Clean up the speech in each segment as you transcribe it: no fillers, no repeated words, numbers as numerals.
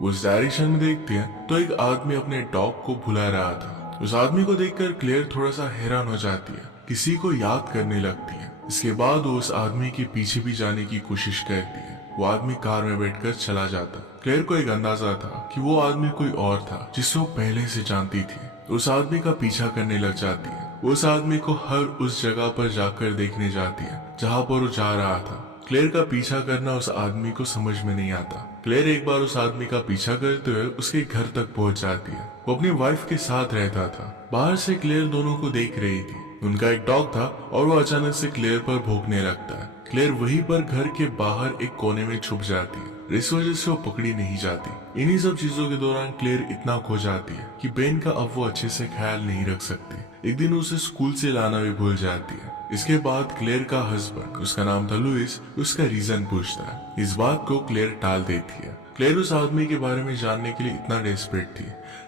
वो उस डायरेक्शन में देखती है तो एक आदमी अपने डॉग को बुला रहा था। उस आदमी को देखकर क्लेयर थोड़ा सा हैरान हो जाती है, किसी को याद करने लगती है। इसके बाद वो उस आदमी के पीछे भी जाने की कोशिश करती है। वो आदमी कार में बैठकर चला जाता। क्लेयर को एक अंदाजा था कि वो आदमी कोई और था जिसे वो पहले से जानती थी। उस आदमी का पीछा करने लग जाती है। वो उस आदमी को हर उस जगह पर जाकर देखने जाती है जहाँ पर वो जा रहा था। क्लेयर का पीछा करना उस आदमी को समझ में नहीं आता। क्लेयर एक बार उस आदमी का पीछा करते हुए उसके घर तक पहुंच जाती है। वो अपनी वाइफ के साथ रहता था। बाहर से क्लेयर दोनों को देख रही थी। उनका एक डॉग था और वो अचानक से क्लेयर पर भौंकने लगता है। क्लेयर वहीं पर घर के बाहर एक कोने में छुप जाती है। इस वजह से वो पकड़ी नहीं जाती। इन्हीं सब चीजों के दौरान क्लेयर इतना खो जाती है कि बेन का अब वो अच्छे से ख्याल नहीं रख सकती। एक दिन उसे स्कूल से लाना भी भूल जाती है। इसके बाद क्लेयर का हस्बैंड, उसका नाम था लुइस, उसका रीजन पूछता है। इस बात को क्लेयर टाल देती है। क्लेयर उस आदमी के बारे में जानने के लिए इतना डेस्परेट थी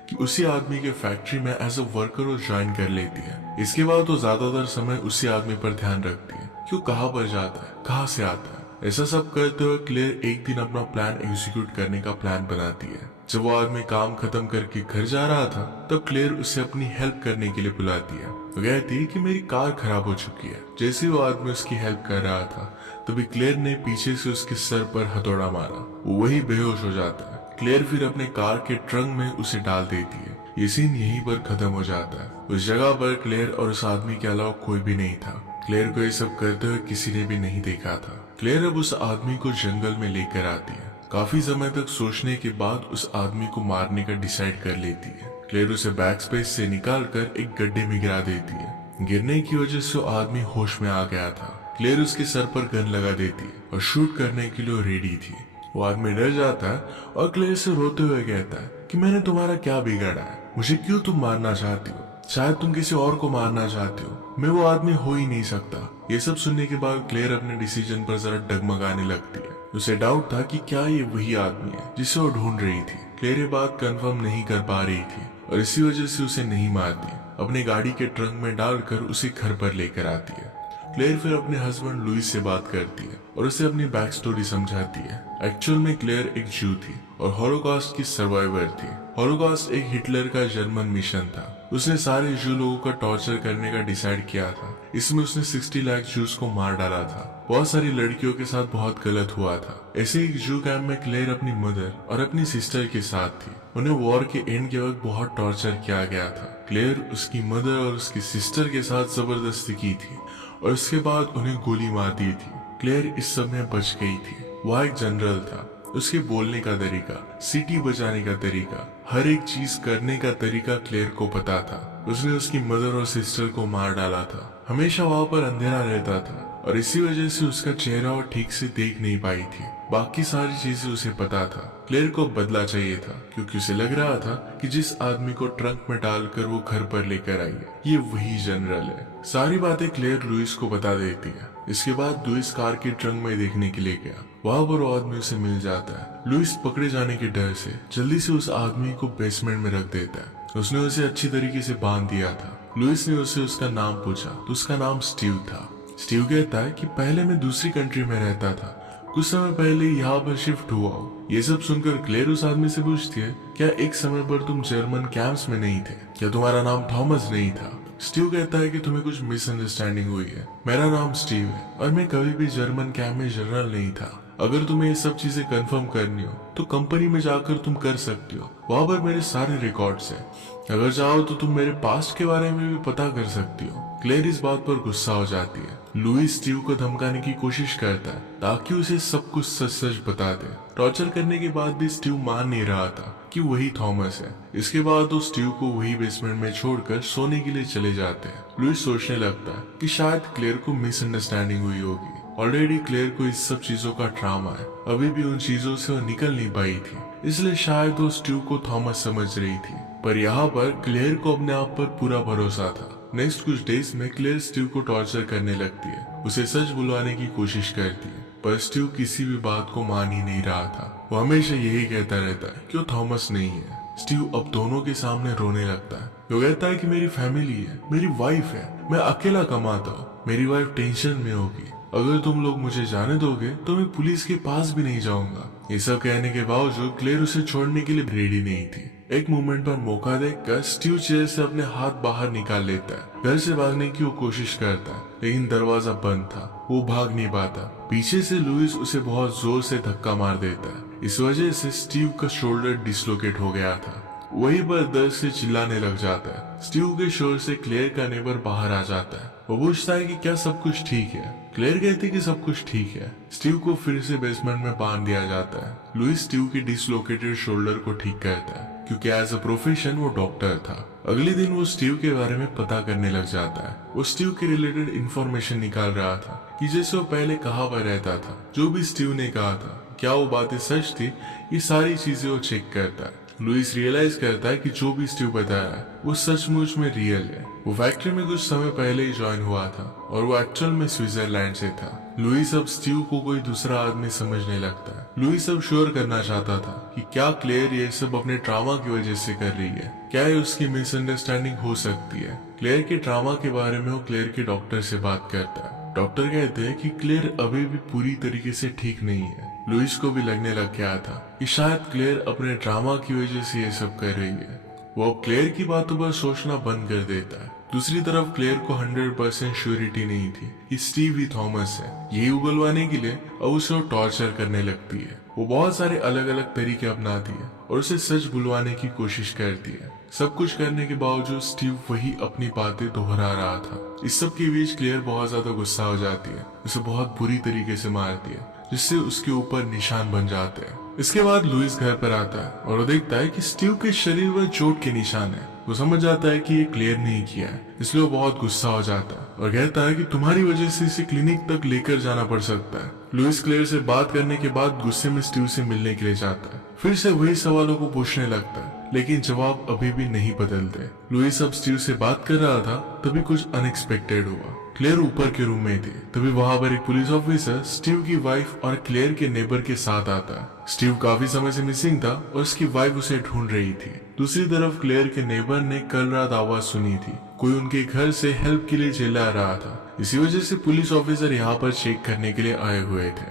कि उसी आदमी के फैक्ट्री में एज अ वर्कर वो ज्वाइन कर लेती है। इसके बाद वो ज्यादातर समय उसी आदमी पर ध्यान रखती है कि वो कहाँ पर जाता है, कहाँ से आता है। ऐसा सब करते हुए क्लेयर एक दिन अपना प्लान एग्जीक्यूट करने का प्लान बनाती है। जब वो आदमी काम खत्म करके घर जा रहा था तब क्लेयर उसे अपनी हेल्प करने के लिए बुलाती है। वो कहती है कि मेरी कार खराब हो चुकी है। जैसे वो आदमी उसकी हेल्प कर रहा था तभी क्लेयर ने पीछे से उसके सर पर हथौड़ा मारा। वो वही बेहोश हो जाता है। क्लेयर फिर अपने कार के ट्रंक में उसे डाल देती है। ये सीन यहीं पर खत्म हो जाता है। उस जगह पर क्लेयर और उस आदमी के अलावा कोई भी नहीं था। क्लेयर को ये सब करते हुए किसी ने भी नहीं देखा था। क्लेयर अब उस आदमी को जंगल में लेकर आती है। काफी समय तक सोचने के बाद उस आदमी को मारने का डिसाइड कर लेती है। क्लेयर उसे बैक स्पेस से निकालकर एक गड्ढे में गिरा देती है। गिरने की वजह से वो आदमी होश में आ गया था। क्लेयर उसके सर पर गन लगा देती है और शूट करने के लिए रेडी थी। वो आदमी डर जाता है और क्लेयर से रोते हुए कहता है कि मैंने तुम्हारा क्या बिगाड़ा है, मुझे क्यों तुम मारना चाहती हो, शायद तुम किसी और को मारना चाहती हो, मैं वो आदमी हो ही नहीं सकता। ये सब सुनने के बाद क्लेयर अपने डिसीजन पर जरा डगमगाने लगती है। उसे डाउट था कि क्या ये वही आदमी है जिसे वो ढूंढ रही थी। क्लेयर ये बात कंफर्म नहीं कर पा रही थी और इसी वजह से उसे नहीं मारती। अपनी गाड़ी के ट्रंक में डालकर उसे घर पर लेकर आती है। क्लेयर फिर अपने हस्बैंड लुइस से बात करती है और उसे अपनी बैक स्टोरी समझाती है। एक्चुअल में क्लेयर एक जू थी और हॉलोकॉस्ट की सर्वाइवर थी। हॉलोकॉस्ट एक हिटलर का जर्मन मिशन था। उसने सारे जू लोगों का टॉर्चर करने का डिसाइड किया था। इसमें उसने 60 लाख जूस को मार डाला था। बहुत सारी लड़कियों के साथ बहुत गलत हुआ था। ऐसे एक जू कैंप में क्लेयर अपनी मदर और अपनी सिस्टर के साथ थी। उन्हें वॉर के एंड के वक्त बहुत टॉर्चर किया गया था। क्लेयर उसकी मदर और उसकी सिस्टर के साथ जबरदस्ती की थी और उसके बाद उन्हें गोली मार दी थी। क्लेयर इस सब में बच गई थी। वह एक जनरल था। उसके बोलने का तरीका, सीटी बजाने का तरीका, हर एक चीज करने का तरीका क्लेयर को पता था। उसने उसकी मदर और सिस्टर को मार डाला था। हमेशा वहां पर अंधेरा रहता था और इसी वजह से उसका चेहरा और ठीक से देख नहीं पाई थी। बाकी सारी चीजें उसे पता था। क्लेयर को बदला चाहिए था क्योंकि उसे लग रहा था कि जिस आदमी को ट्रंक में डालकर वो घर पर लेकर आई है ये वही जनरल है। सारी बातें क्लेयर लुइस को बता देती है। इसके बाद लुइस कार के ट्रंक में देखने के लिए गया। वहां पर वो आदमी उसे मिल जाता है। लुइस पकड़े जाने के डर से जल्दी से उस आदमी को बेसमेंट में रख देता है। उसने उसे अच्छी तरीके से बांध दिया था। लुइस ने उससे उसका नाम पूछा तो उसका नाम स्टीव था। स्टीव कहता है कि पहले मैं दूसरी कंट्री में रहता था, कुछ समय पहले यहाँ पर शिफ्ट हुआ हूँ। ये सब सुनकर क्लेयर उस आदमी से पूछती है, क्या एक समय पर तुम जर्मन कैंप्स में नहीं थे? क्या तुम्हारा नाम थॉमस नहीं था? स्टीव कहता है कि तुम्हें कुछ मिसअंडरस्टैंडिंग हुई है। मेरा नाम स्टीव है और मैं कभी भी जर्मन कैंप में जनरल नहीं था। अगर तुम्हें ये सब चीजें कंफर्म करनी हो तो कंपनी में जाकर तुम कर सकती हो। वहां पर मेरे सारे रिकॉर्ड्स हैं। अगर चाहो तो तुम मेरे पास्ट के बारे में भी पता कर सकती हो। क्लेयर इस बात पर गुस्सा हो जाती है। लुइस स्टीव को धमकाने की कोशिश करता है ताकि उसे सब कुछ सच सच बता दे। टॉर्चर करने के बाद भी स्टीव मान नहीं रहा था कि वही थॉमस है। इसके बाद वो स्टीव को वही बेसमेंट में छोड़कर सोने के लिए चले जाते हैं। लुइस सोचने लगता है कि शायद क्लेयर को मिसअंडरस्टैंडिंग हुई होगी। ऑलरेडी क्लेयर को इस सब चीजों का ट्रामा है। अभी भी उन चीजों से वो निकल नहीं पाई थी, इसलिए शायद वो स्टीव को थॉमस समझ रही थी। पर यहाँ पर क्लेयर को अपने आप पर पूरा भरोसा था। नेक्स्ट कुछ डेज में क्लेयर स्टीव को टॉर्चर करने लगती है। उसे सच बुलवाने की कोशिश करती है पर स्टीव किसी भी बात को मान ही नहीं रहा था। वो हमेशा यही कहता रहता है कि वो थॉमस नहीं है। स्टीव अब दोनों के सामने रोने लगता है। वो कहता है कि मेरी फैमिली है, मेरी वाइफ है, मैं अकेला कमाता हूँ, मेरी वाइफ टेंशन में होगी, अगर तुम लोग मुझे जाने दोगे तो मैं पुलिस के पास भी नहीं जाऊंगा। ये सब कहने के बावजूद क्लेयर उसे छोड़ने के लिए रेडी नहीं थी। एक मोमेंट पर मौका देखकर स्टीव चेयर से अपने हाथ बाहर निकाल लेता है। घर से भागने की वो कोशिश करता है, लेकिन दरवाजा बंद था, वो भाग नहीं पाता। पीछे से लुइस उसे बहुत जोर से धक्का मार देता है। इस वजह से स्टीव का शोल्डर डिसलोकेट हो गया था। वहीं पर दर्द से चिल्लाने लग जाता है। स्टीव के शोर से क्लेयर का नेबर बाहर आ जाता है। वो पूछता है कि क्या सब कुछ ठीक है। क्लेयर कहती है कि सब कुछ ठीक है। स्टीव को फिर से बेसमेंट में बांध दिया जाता है। लुइस स्टीव की डिसलोकेटेड शोल्डर को ठीक करता है, क्योंकि एज अ प्रोफेशन वो डॉक्टर था। अगले दिन वो स्टीव के बारे में पता करने लग जाता है। वो स्टीव के रिलेटेड इंफॉर्मेशन निकाल रहा था कि जैसे वो पहले कहाँ पर रहता था, जो भी स्टीव ने कहा था, क्या वो बातें सच थी, ये सारी चीजें वो चेक करता है। लुइस रियलाइज करता है कि जो भी स्टीव बता रहा है वो सचमुच में रियल है। वो फैक्ट्री में कुछ समय पहले ही ज्वाइन हुआ था और वो एक्चुअल में स्विट्जरलैंड से था। लुइस अब स्टीव को कोई दूसरा आदमी समझने लगता है। लुइस अब श्योर करना चाहता था कि क्या क्लेयर ये सब अपने ट्रामा की वजह से कर रही है, क्या ये उसकी मिसअंडरस्टैंडिंग हो सकती है। क्लेयर के ट्रामा के बारे में वो क्लेयर के डॉक्टर से बात करता है। डॉक्टर कहते हैं कि क्लेयर अभी भी पूरी तरीके से ठीक नहीं है। लुइस को भी लगने लग गया था कि शायद क्लेयर अपने ड्रामा की वजह से ये सब कर रही है। वो अब क्लेयर की बातों पर सोचना बंद कर देता है। दूसरी तरफ क्लेयर को 100% श्योरिटी नहीं थी कि स्टीव ही थॉमस है। यही उगलवाने के लिए अब उसे वो टॉर्चर करने लगती है। वो बहुत सारे अलग अलग तरीके अपनाती है और उसे सच बुलवाने की कोशिश करती है। सब कुछ करने के बावजूद स्टीव वही अपनी बातें दोहरा रहा था। इस सब के बीच क्लेयर बहुत ज्यादा गुस्सा हो जाती है, उसे बहुत बुरी तरीके से मारती है, जिससे उसके ऊपर निशान बन जाते हैं। इसके बाद लुइस घर पर आता है और वो देखता है कि स्टीव के शरीर पर चोट के निशान है। वो समझ जाता है कि ये क्लियर नहीं किया है, इसलिए वो बहुत गुस्सा हो जाता है और कहता है कि तुम्हारी वजह से इसे क्लिनिक तक लेकर जाना पड़ सकता है। लुइस क्लेयर से बात करने के बाद गुस्से में स्टीव से मिलने के लिए जाता है। फिर से वही सवालों को पूछने लगता है, लेकिन जवाब अभी भी नहीं बदलते। लुइस अब स्टीव से बात कर रहा था, तभी कुछ अनएक्सपेक्टेड हुआ। क्लेयर ऊपर के रूम में थी, तभी वहां पर एक पुलिस ऑफिसर स्टीव की वाइफ और क्लेयर के नेबर के साथ आता है। स्टीव काफी समय से मिसिंग था और उसकी वाइफ उसे ढूंढ रही थी। दूसरी तरफ क्लेयर के नेबर ने कल रात आवाज सुनी थी, कोई उनके घर से हेल्प के लिए चिल्ला रहा था। इसी वजह से पुलिस ऑफिसर यहाँ पर चेक करने के लिए आए हुए थे।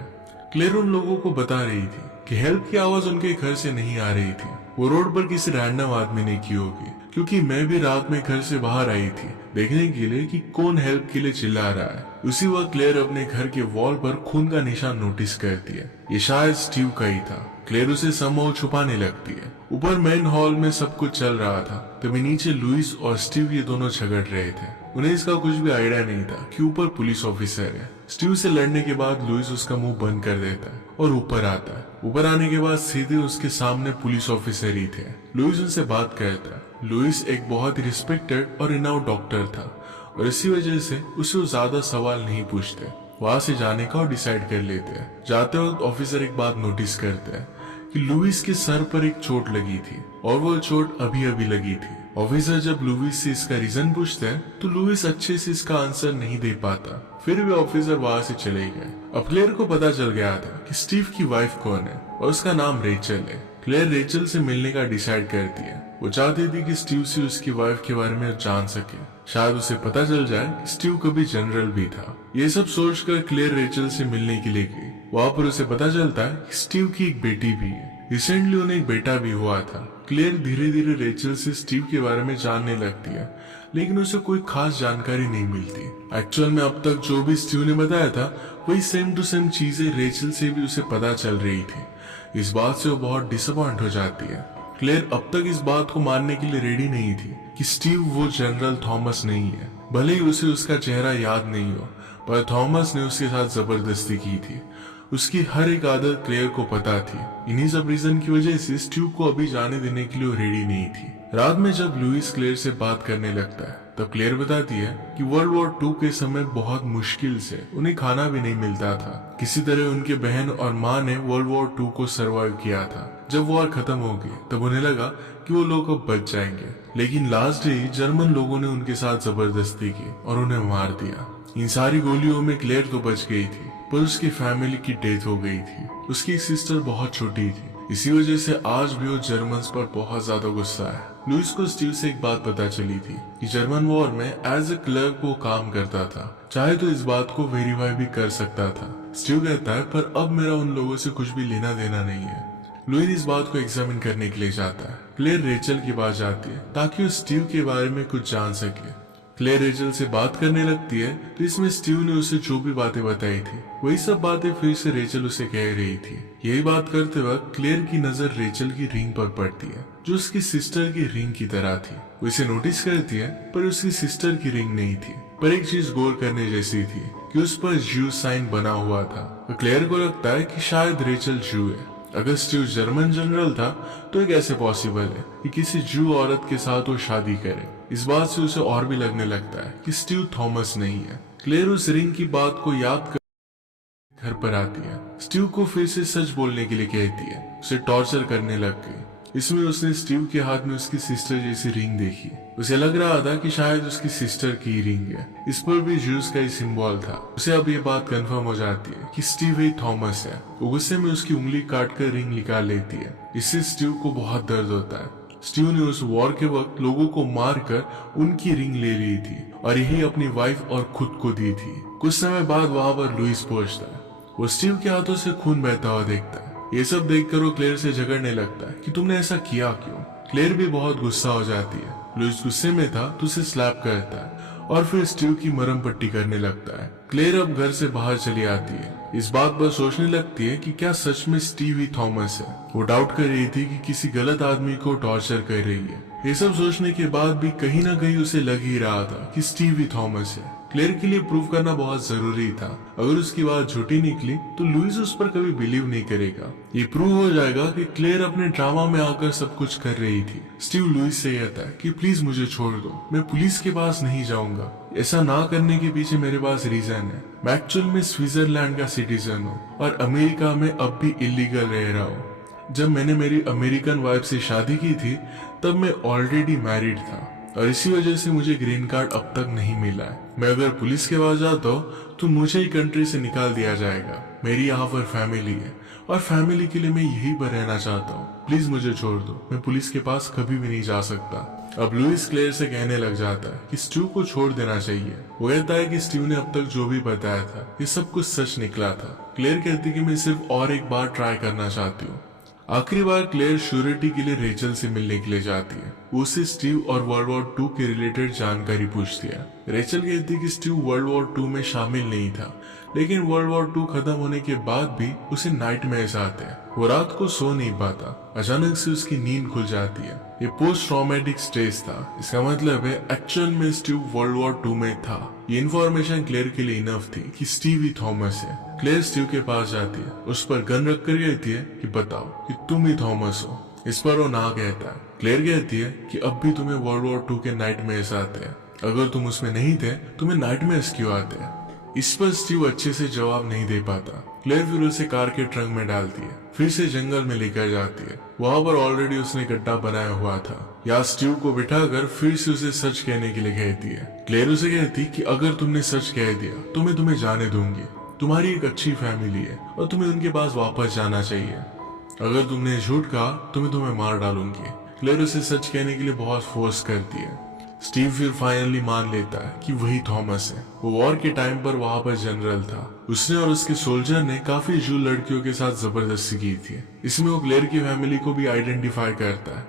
क्लेयर उन लोगों को बता रही थी कि हेल्प की आवाज उनके घर से नहीं आ रही थी, वो रोड पर किसी रैंडम आदमी ने की होगी, क्योंकि मैं भी रात में घर से बाहर आई थी देखने के लिए कि कौन हेल्प के लिए चिल्ला रहा है। उसी वक्त क्लेयर अपने घर के वॉल पर खून का निशान नोटिस करती है। ये शायद स्टीव का ही था। क्लेयर उसे समहाउ छुपाने लगती है। ऊपर मेन हॉल में सब कुछ चल रहा था, तभी नीचे लुइस और स्टीव ये दोनों झगड़ रहे थे। उन्हें इसका कुछ भी आइडिया नहीं था कि ऊपर पुलिस ऑफिसर है। स्टीव से लड़ने के बाद लुइस उसका मुंह बंद कर देता है और ऊपर आता है। ऊपर आने के बाद सीधे उसके सामने पुलिस ऑफिसर ही थे। लुइस उनसे बात करता है। लुइस एक बहुत ही रिस्पेक्टेड और रिनाउंड डॉक्टर था और इसी वजह से उसे वो ज्यादा सवाल नहीं पूछते, वहां से जाने का डिसाइड कर लेते हैं। जाते वक्त ऑफिसर एक बात नोटिस करते हैं कि लुइस के सर पर एक चोट लगी थी और वो चोट अभी अभी लगी थी। ऑफिसर जब लुइस से इसका रीजन पूछते हैं तो लुइस अच्छे से इसका आंसर नहीं दे पाता। फिर भी ऑफिसर वहां से चले गए। अब क्लेयर को पता चल गया था कि स्टीव की वाइफ कौन है और उसका नाम रेचल है। क्लेयर रेचल से मिलने का डिसाइड करती है। वो चाहती थी कि स्टीव से उसकी वाइफ के बारे में जान सके, शायद उसे पता चल जाए कि स्टीव कभी जनरल भी था। ये सब सोचकर क्लेयर रेचल से मिलने के लिए गई। वहां पर उसे पता चलता है कि स्टीव की एक बेटी भी है। रिसेंटली उन्हें एक बेटा भी हुआ था। क्लेयर धीरे धीरे रेचल से स्टीव के बारे में जानने लगती है, लेकिन उसे कोई खास जानकारी नहीं मिलती। एक्चुअल में अब तक जो भी स्टीव ने बताया था वही सेम टू सेम चीजें रेचल से भी उसे पता चल रही थी। इस बात से वो बहुत डिसअपॉइंट हो जाती है। क्लेयर अब तक इस बात को मानने के लिए रेडी नहीं थी कि स्टीव वो जनरल थॉमस नहीं है। भले ही उसे उसका चेहरा याद नहीं हो, पर थॉमस ने उसके साथ जबरदस्ती की थी। उसकी हर एक आदत क्लेयर को पता थी। इन्हीं सब रीजन की वजह से स्टीव को अभी जाने देने के लिए रेडी नहीं थी। रात में जब लुइस क्लेयर से बात करने लगता है तब क्लेयर बताती है कि वर्ल्ड वॉर 2 के समय बहुत मुश्किल से उन्हें खाना भी नहीं मिलता था। किसी तरह उनके बहन और माँ ने वर्ल्ड वॉर 2 को सरवाइव किया था। जब वॉर खत्म हो गई तब उन्हें लगा कि वो लोग अब बच जाएंगे, लेकिन लास्ट डे जर्मन लोगों ने उनके साथ जबरदस्ती की और उन्हें मार दिया। इन सारी गोलियों में क्लेयर तो बच गई थी, पर उसकी फैमिली की डेथ हो गई थी। उसकी सिस्टर बहुत छोटी थी, इसी वजह से आज भी वो जर्मन्स पर बहुत ज्यादा गुस्सा है। लुइस को स्टीव से एक बात पता चली थी कि जर्मन वॉर में एज ए क्लर्क वो काम करता था, चाहे तो इस बात को वेरीफाई भी कर सकता था। स्टीव कहता है पर अब मेरा उन लोगों से कुछ भी लेना देना नहीं है। लुइस इस बात को एग्जामिन करने के लिए जाता है। क्लेयर रेचल के पास जाती है ताकि वो स्टीव के बारे में कुछ जान सके। क्लेयर रेचल से बात करने लगती है तो इसमें स्टीव ने उसे जो भी बातें बताई थी वही सब बातें फिर से रेचल उसे कह रही थी। यही बात करते वक्त क्लेयर की नजर रेचल की रिंग पर पड़ती है जो उसकी सिस्टर की रिंग की तरह थी। वो इसे नोटिस करती है पर उसकी सिस्टर की रिंग नहीं थी। पर एक चीज गौर करने जैसी थी कि उस पर जू साइन बना हुआ था। तो क्लेयर को लगता है कि शायद रेचल जू है। अगर स्टीव जर्मन जनरल था तो ये कैसे पॉसिबल है कि किसी जू औरत के साथ वो शादी करे। इस बात से उसे और भी लगने लगता है कि स्टीव थॉमस नहीं है। क्लेयर उस रिंग की बात को याद कर घर पर आती है। स्टीव को फिर से सच बोलने के लिए कहती है। उसे टॉर्चर करने लग गई। इसमें उसने स्टीव के हाथ में उसकी सिस्टर जैसी रिंग देखी। उसे लग रहा था कि शायद उसकी सिस्टर की रिंग है। इस पर भी जूस का ही सिंबल था। उसे अब ये बात कंफर्म हो जाती है कि स्टीव ही थॉमस है। वो गुस्से में उसकी उंगली काटकर रिंग निकाल लेती है। इससे स्टीव को बहुत दर्द होता है। स्टीव ने उस वॉर के वक्त लोगों को मारकर उनकी रिंग ले ली थी और यही अपनी वाइफ और खुद को दी थी। कुछ समय बाद वहां पर लुइस पहुंचता है। वो स्टीव के हाथों से खून बहता हुआ देखता है। ये सब देखकर वो क्लेयर से झगड़ने लगता है कि तुमने ऐसा किया क्यों। क्लेयर भी बहुत गुस्सा हो जाती है। लुइस गुस्से में था तो उसे स्लैप करता है और फिर स्टीव की मरहम पट्टी करने लगता है। क्लेयर अब घर से बाहर चली आती है। इस बात पर सोचने लगती है कि क्या सच में स्टीव ही थॉमस है। वो डाउट कर रही थी कि किसी गलत आदमी को टॉर्चर कर रही है। ये सब सोचने के बाद भी कहीं ना कहीं उसे लग ही रहा था कि स्टीव ही थॉमस है। क्लेयर के लिए प्रूव करना बहुत जरूरी था। अगर उसकी बात झूठी निकली तो लुइस उस पर कभी बिलीव नहीं करेगा। ये प्रूव हो जाएगा कि क्लेयर अपने ड्रामा में आकर सब कुछ कर रही थी। स्टीव लुइस से कहता है कि प्लीज मुझे छोड़ दो, मैं पुलिस के पास नहीं जाऊंगा। ऐसा ना करने के पीछे मेरे पास रीजन है। मैं एक्चुअल में स्विट्जरलैंड का सिटीजन हूँ और अमेरिका में अब भी इलीगल रह रहा हूँ। जब मैंने मेरी अमेरिकन वाइफ से शादी की थी तब मैं ऑलरेडी मैरिड था और इसी वजह से मुझे ग्रीन कार्ड अब तक नहीं मिला है। मैं अगर पुलिस के पास जाता हूँ तो मुझे ही कंट्री से निकाल दिया जाएगा। मेरी यहाँ पर फैमिली है और फैमिली के लिए मैं यहीं पर रहना चाहता हूँ। प्लीज मुझे छोड़ दो, मैं पुलिस के पास कभी भी नहीं जा सकता। अब लुइस क्लेयर से कहने लग जाता है कि स्टीव को छोड़ देना चाहिए। वो कहता है कि स्टीव ने अब तक जो भी बताया था ये सब कुछ सच निकला था। क्लेयर कहती कि मैं सिर्फ और एक बार ट्राई करना चाहती हूँ। आखिरी बार क्लेयर श्योरिटी के लिए रेचल से मिलने के लिए जाती है। वो उससे स्टीव और वर्ल्ड वॉर 2 के रिलेटेड जानकारी पूछती है। रेचल कहती है कि स्टीव वर्ल्ड वॉर 2 में शामिल नहीं था, लेकिन वर्ल्ड वॉर 2 खत्म होने के बाद भी उसे नाइटमेयर्स आते हैं। वो रात को सो नहीं पाता। अचानक से उसकी नींद खुल जाती है। ये पोस्ट ट्रॉमेटिक स्ट्रेस था। इसका मतलब है एक्चुअल में स्टीव वर्ल्ड वॉर 2 में था। ये इन्फॉर्मेशन क्लेयर के लिए इनफ थी कि स्टीव ही थॉमस है। क्लेयर स्टीव के पास जाती है, उस पर गन रख कर कहती है कि बताओ कि तुम ही थॉमस हो। इस पर वो ना कहता है। क्लेयर कहती है कि अब भी तुम्हें वर्ल्ड वॉर 2 के नाइटमेयर्स आते हैं। अगर तुम उसमें नहीं थे तुम्हें नाइटमेयर्स क्यों आते हैं। इस पर स्टीव अच्छे से जवाब नहीं दे पाता। क्लेयर फिर उसे कार के ट्रंक में डालती है, फिर से जंगल में लेकर जाती है। वहां पर ऑलरेडी उसने गड्ढा बनाया हुआ था। यहाँ स्टीव को बिठाकर फिर से उसे सच कहने के लिए कहती है। क्लेयर उसे कहती कि अगर तुमने सच कह दिया तो मैं तुम्हें जाने दूंगी। तुम्हारी एक अच्छी फैमिली है और तुम्हें उनके पास वापस जाना चाहिए। अगर तुमने झूठ कहा तो मैं तुम्हें मार डालूंगी। क्लेयर उसे सच कहने के लिए बहुत फोर्स करती है। स्टीव फिर फाइनली मान लेता है कि वही थॉमस है। वो वॉर के टाइम पर वहां पर जनरल था। उसने और उसके सोल्जर ने काफी जू लड़कियों के साथ जबरदस्ती की थी। इसमें वो क्लेयर की फैमिली को भी आइडेंटिफाई करता है।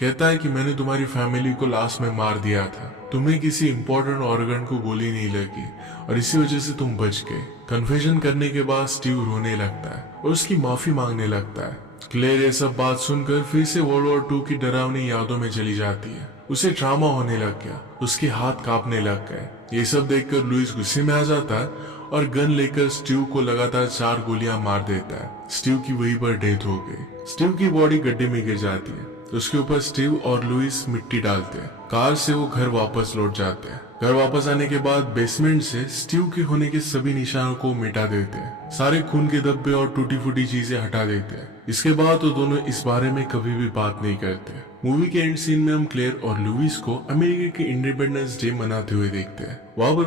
कहता है कि मैंने तुम्हारी फैमिली को लास्ट में मार दिया था। तुम्हें किसी इंपॉर्टेंट ऑर्गन को गोली नहीं लगी और इसी वजह से तुम बच गए। कन्फेशन करने के बाद स्टीव रोने लगता है और उसकी माफी मांगने लगता है। क्लेयर ये सब बात सुनकर फिर से वर्ल्ड वॉर 2 की डरावनी यादों में चली जाती है। उसे ट्रामा होने लग गया, उसके हाथ कांपने लग गए। ये सब देखकर लुइस गुस्से में आ जाता है और गन लेकर स्टीव को लगातार 4 गोलियां मार देता है। स्टीव की वहीं पर डेथ हो गई। स्टीव की बॉडी गड्ढे में गिर जाती है। उसके ऊपर स्टीव और लुइस मिट्टी डालते हैं। कार से वो घर वापस लौट जाते हैं। घर वापस आने के बाद बेसमेंट से स्टीव के होने के सभी निशानों को मिटा देते हैं। सारे खून के धब्बे और टूटी फूटी चीजें हटा देते हैं। इसके बाद वो दोनों इस बारे में कभी भी बात नहीं करते। मूवी के एंड सीन में हम क्लेयर और लुइस को अमेरिका के इंडिपेंडेंस डे मनाते हुए देखते हैं। वहां पर